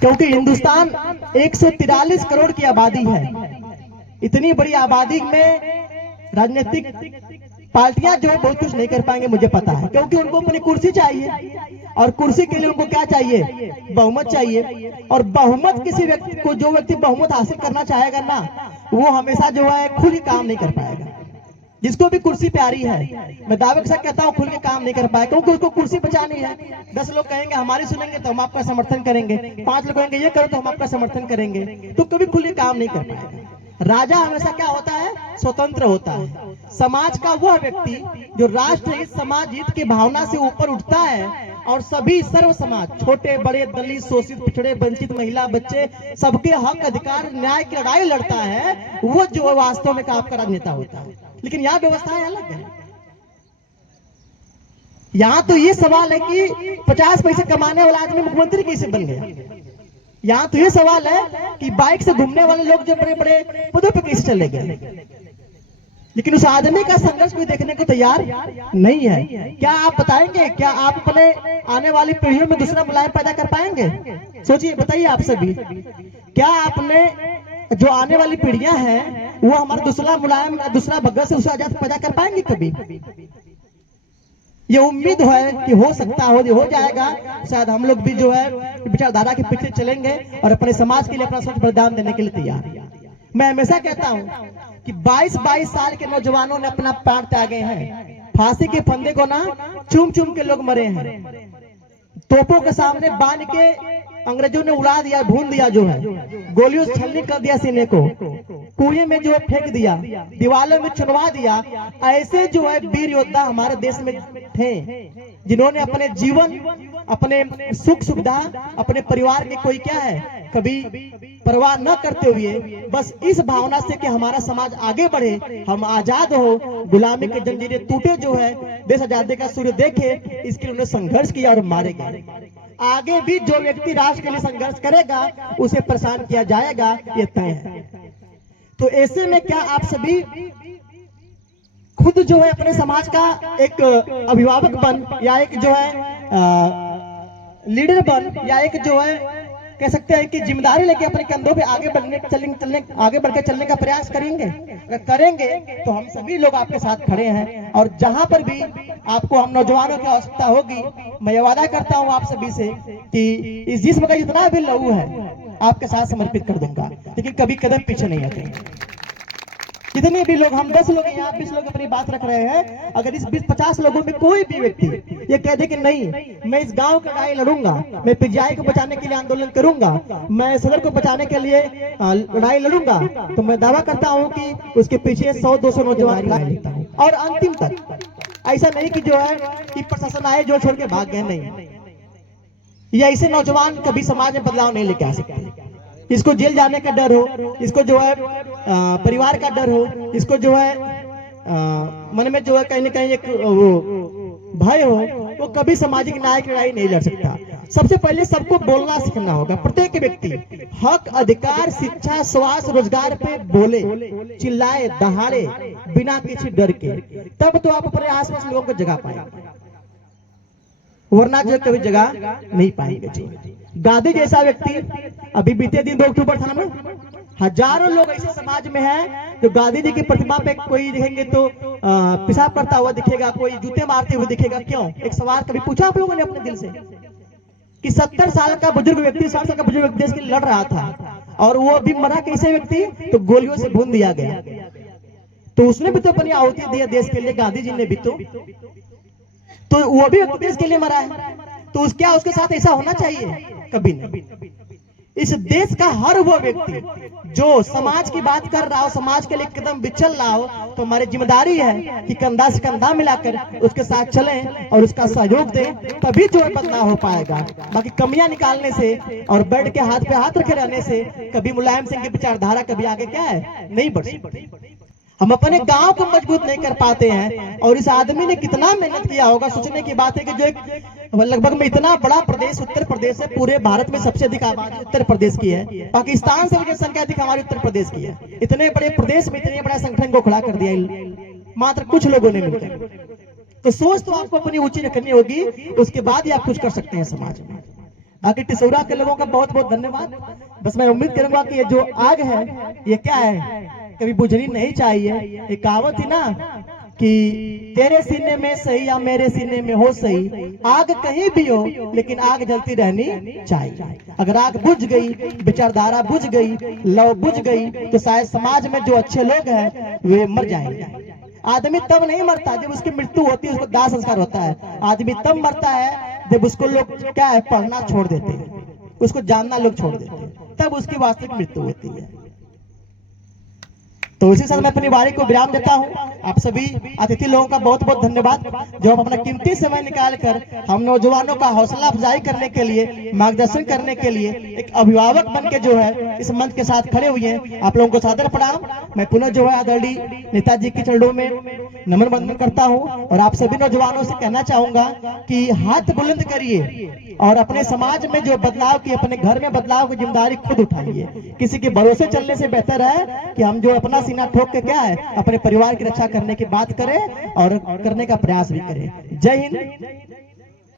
क्योंकि हिंदुस्तान 143 करोड़ की आबादी है। इतनी बड़ी आबादी में राजनीतिक पार्टियां जो है बहुत कुछ नहीं कर पाएंगे, मुझे पता है, क्योंकि उनको अपनी कुर्सी चाहिए और कुर्सी के लिए उनको क्या चाहिए, बहुमत चाहिए। और बहुमत किसी व्यक्ति को, जो व्यक्ति बहुमत हासिल करना चाहेगा ना, वो हमेशा जो है खुल के काम नहीं कर पाएगा। जिसको भी कुर्सी प्यारी है, मैं दावे के साथ कहता हूँ, खुल के काम नहीं कर पाएगा, क्योंकि उसको कुर्सी बचानी है। 10 लोग कहेंगे हमारी सुनेंगे तो हम आपका समर्थन करेंगे, 5 लोग कहेंगे ये करो तो हम आपका समर्थन करेंगे, तो कभी खुल के काम नहीं कर पाएगा। राजा हमेशा क्या होता है, स्वतंत्र होता है। समाज का वह व्यक्ति जो राष्ट्र हित, समाज हित की भावना से ऊपर उठता है और सभी सर्व समाज, छोटे बड़े, दलित, शोषित, पिछड़े, वंचित, महिला, बच्चे, सबके हक, अधिकार, न्याय की लड़ाई लड़ता है, वो जो वास्तव में आपका राजनेता होता है। लेकिन यहाँ व्यवस्थाएं अलग है। यहाँ तो ये सवाल है कि 50 पैसे कमाने वाला आदमी मुख्यमंत्री कैसे बन गया। यहाँ तो ये सवाल है कि बाइक से घूमने वाले लोग जो बड़े बड़े पदों पर कैसे चले गए। लेकिन उस आदमी का संघर्ष कोई देखने को तैयार नहीं है। क्या आप बताएंगे, क्या आप अपने आने वाली पीढ़ियों में दूसरा मुलायम पैदा कर पाएंगे? सोचिए, बताइए आप सभी, क्या आपने जो आने वाली पीढ़ियां हैं वो हमारा दूसरा मुलायम, दूसरा भगत से दूसरा आजाद पैदा कर पाएंगे कभी? ये उम्मीद है कि हो सकता हो जाएगा। शायद हम लोग भी जो है विचारधारा के पीछे चलेंगे और अपने समाज के लिए अपना स्वच्छ बलिदान देने के लिए तैयार। मैं हमेशा कहता हूं कि 22-22 साल के नौजवानों ने अपना प्राण त्यागे हैं। फांसी के फंदे को ना चूम चूम के लोग मरे हैं। तोपों के सामने बांध के अंग्रेजों ने उड़ा दिया, भून दिया, जो है गोलियों से छलनी कर दिया सीने को, कुएं में जो है फेंक दिया, दीवालों में चुनवा दिया। ऐसे जो है वीर योद्धा हमारे देश में थे, जिन्होंने अपने जीवन, अपने सुख सुविधा, अपने परिवार के कोई क्या है कभी परवाह न करते हुए, बस इस भावना से कि हमारा समाज आगे बढ़े, हम आजाद हो, गुलामी के जंजीरें टूटे, जो है देश आजादी का सूर्य देखे, इसके लिए उन्होंने संघर्ष किया और मारे गए। आगे भी जो व्यक्ति राष्ट्र के लिए संघर्ष करेगा उसे परेशान किया जाएगा, ये तय है। तो ऐसे में क्या आप सभी खुद जो है अपने समाज का एक अभिभावक बन, या एक जो है लीडर बन, या एक जो है कह सकते हैं कि जिम्मेदारी लेके अपने कंधों पे आगे बढ़ के चलने का प्रयास करेंगे? अगर करेंगे तो हम सभी लोग आपके साथ खड़े हैं, और जहां पर भी आपको हम नौजवानों की आवश्यकता होगी, मैं वादा करता हूं आप सभी से कि इस जिस्म का जितना भी लहू है आपके साथ समर्पित कर दूंगा, लेकिन कभी कदम पीछे नहीं हटेंगे। जितने भी लोग, हम 10 लोग यहाँ 20 लोग अपनी बात रख रहे हैं, अगर इस 20-50 लोगों में कोई भी व्यक्ति ये कह दे कि नहीं, मैं इस गांव का लड़ाई लड़ूंगा, मैं पीजीआई को बचाने के लिए आंदोलन करूंगा, मैं सदर को बचाने के लिए लड़ाई लड़ूंगा, तो मैं दावा करता हूं कि उसके पीछे 100-200 नौजवान लेता हूं। और अंतिम तक ऐसा नहीं कि जो है कि प्रशासन आए जो छोड़ के भाग गए, नहीं, ये ऐसे नौजवान कभी समाज में बदलाव नहीं लेके आ सकते। इसको जेल जाने का डर हो, इसको जो है परिवार का डर हो, इसको जो है मन में जो है कहीं न कहीं एक वो भय हो, वो कभी सामाजिक न्याय की लड़ाई नहीं लड़ सकता। सबसे पहले सबको बोलना सीखना होगा। प्रत्येक व्यक्ति हक, अधिकार, शिक्षा, स्वास्थ्य, रोजगार पे बोले, चिल्लाए, दहाड़े, बिना किसी डर के, तब तो आप अपने आसपास लोगों को जगा पाएंगे, वरना जो कभी जगह नहीं पाएंगे। जी, गांधी जैसा व्यक्ति, अभी बीते दिन 2 अक्टूबर था ना, हजारों लोग ऐसे समाज में हैं जो गांधी जी की प्रतिमा पे कोई दिखेंगे तो पेशाब करता हुआ दिखेगा, कोई जूते मारते हुए दिखेगा। क्यों? एक सवाल कभी पूछा आप लोगों ने अपने दिल से कि 70 साल का बुजुर्ग व्यक्ति, 60 साल का बुजुर्ग व्यक्ति देश के लिए लड़ रहा था, और वो भी मरा कैसे व्यक्ति? तो गोलियों से भून दिया गया। तो उसने भी तो अपनी आहुति दी देश के लिए, गांधी जी ने भी तो वो भी देश के लिए मरा है। तो क्या उसके साथ ऐसा होना चाहिए? कभी नहीं। इस देश का हर वो व्यक्ति जो समाज की बात कर रहा हो, समाज के लिए कदम भी चल रहा हो, तो हमारी जिम्मेदारी है कि कंधा से कंधा मिलाकर उसके साथ चलें और उसका सहयोग दें, तभी जो है बदलाव हो पाएगा। बाकी कमियां निकालने से और बेड के हाथ पे हाथ रखे रहने से कभी मुलायम सिंह की विचारधारा कभी आगे क्या है नहीं बढ़ सकती। हम अपने गांव को मजबूत नहीं कर पाते हैं, और इस आदमी ने कितना मेहनत किया होगा। सोचने की बात है कि जो एक लगभग में इतना बड़ा प्रदेश उत्तर प्रदेश है, पूरे भारत में सबसे अधिक आबादी उत्तर प्रदेश की है, पाकिस्तान से भी जनसंख्या अधिक हमारे उत्तर प्रदेश की है। इतने बड़े प्रदेश में इतने बड़ा संगठन को खड़ा कर दिया मात्र कुछ लोगों ने मिलकर। तो सोच तो आपको अपनी ऊंची रखनी होगी, उसके बाद ही आप कुछ कर सकते हैं समाज में। आगे टिसौरा के लोगों का बहुत बहुत धन्यवाद। बस मैं उम्मीद करूंगा कि ये जो आग है ये क्या है, कभी बुझनी नहीं चाहिए। एक कहावत थी ना कि तेरे सीने में सही या मेरे सीने में हो सही, आग कहीं भी हो लेकिन आग जलती रहनी चाहिए। अगर आग बुझ गई, विचारधारा बुझ गई, लव बुझ गई, तो शायद समाज में जो अच्छे लोग हैं वे मर जाएंगे। आदमी तब नहीं मरता जब उसकी मृत्यु होती है, उसको दाह संस्कार होता है। आदमी तब मरता है जब उसको लोग क्या है, पढ़ना छोड़ देते हैं, उसको जानना लोग छोड़ देते हैं, तब उसकी वास्तविक मृत्यु होती है। तो इसी साथ मैं अपनी वाणी को विराम देता हूं। आप सभी अतिथि लोगों का बहुत बहुत धन्यवाद जो हम अपना कीमती समय निकालकर हम नौजवानों का हौसला अफजाई करने के लिए, मार्गदर्शन करने के लिए एक अभिभावक बन के जो है इस मंच के साथ खड़े हुए हैं। आप लोगों को सादर प्रणाम। मैं पुनः जो है आदरणीय नेताजी के चरणों में नमन बंदन करता हूं और आप सभी नौजवानों से कहना चाहूंगा कि हाथ बुलंद करिए और अपने समाज में जो बदलाव की, अपने घर में बदलाव की जिम्मेदारी खुद उठाइए। किसी के भरोसे चलने से बेहतर है कि हम जो अपना सीना ठोक के क्या है अपने परिवार की रक्षा करने की बात करें और करने का प्रयास भी करें। जय हिंद।